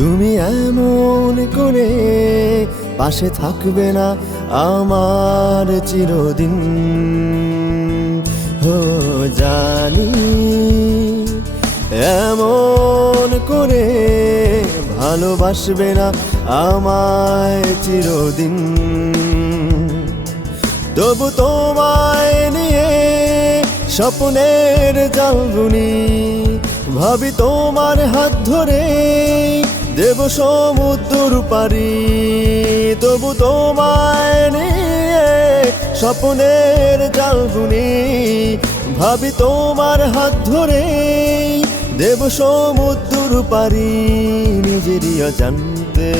তুমি এমন করে পাশে থাকবে না আমার চিরদিন। হো জানি এমন করে ভালোবাসবে না আমায় চিরদিন। তবু তোমায় নিয়ে স্বপ্নের জাল বুনি, ভাবি তোমার হাত ধরে দেব সমুদ্র পারি। তবু তোমায় নিয়ে স্বপ্নের জাল বুনি, ভাবি তোমার হাত ধরে দেব সমুদ্র পারি। নিজেরই অজান্তে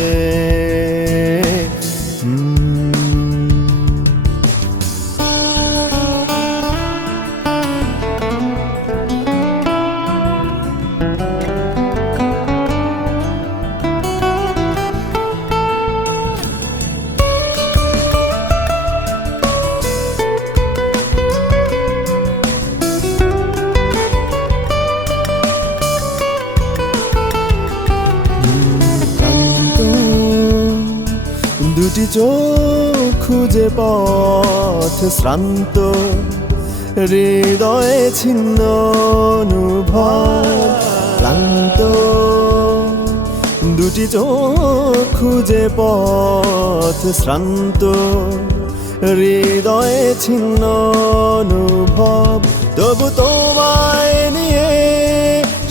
দুটি চোখ খুঁজে পথ শ্রান্ত, হৃদয়ে ছিন্ন অনুভব ক্লান্ত। দুটি চোখ খুঁজে পথ শ্রান্ত, হৃদয়ে ছিন্ন অনুভব। তবু তোমায় নিয়ে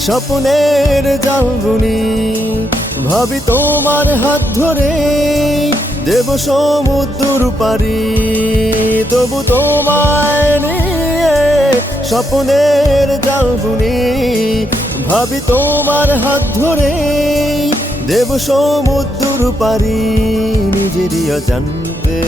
স্বপ্নের জাল বুনি, ভাবি তোমার হাত ধরে দেব সমুদ্র পারি। তবু তোমায় নিয়ে স্বপ্নের জাল বুনি, ভাবি তোমার হাত ধরে দেব সমুদ্র পারি। নিজেরই অজান্তে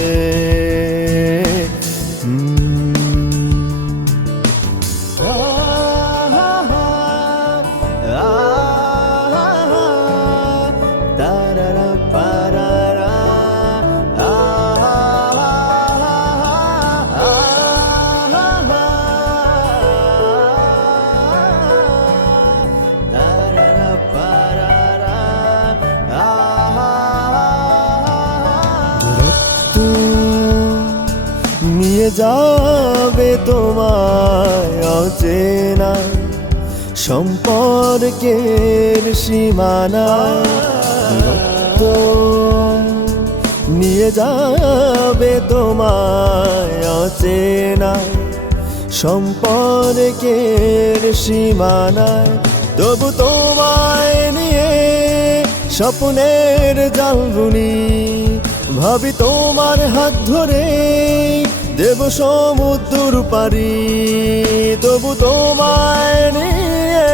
নিয়ে যাবে তোমায় অচেনা সম্পর্কের সীমানায়। নিয়ে যাবে তোমায় অচেনা সম্পর্কের সীমানায়। তবু তোমায় নিয়ে স্বপ্নের জাল বুনি, ভাবি তোমার হাত ধরে দেব সমুদ্র পারি। তবু তোমায় নিয়ে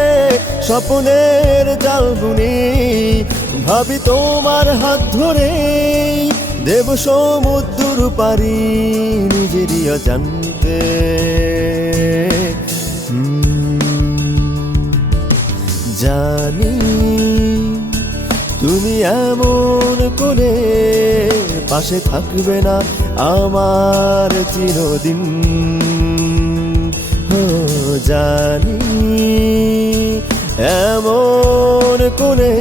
স্বপ্নের জাল বুনি, ভাবি তোমার হাত ধরে দেব সমুদ্র পারি। নিজেরই অজান্তে জানি তুমি এমন করে পাশে থাকবে না আমার চিরদিন। হো জানি এমন করে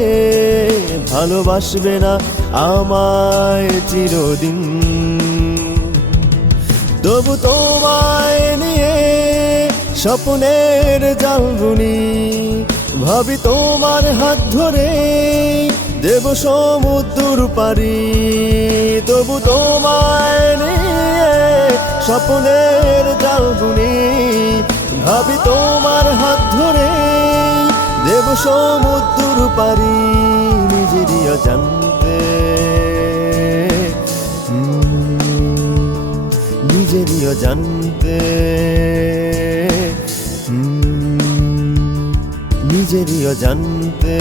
ভালোবাসবে না আমায় চিরদিন। তবু তোমায় নিয়ে স্বপ্নের জাল বুনি, ভাবি তোমার হাত ধরে দেব সমুদ্র পারি। তবু তোমায় নিয়ে স্বপ্নের জাল বুনি, ভাবি তোমার হাত ধরে দেব সমুদ্র পারি। নিজেরই অজান্তে নিজেরই অজান্তে নিজেরই অজান্তে।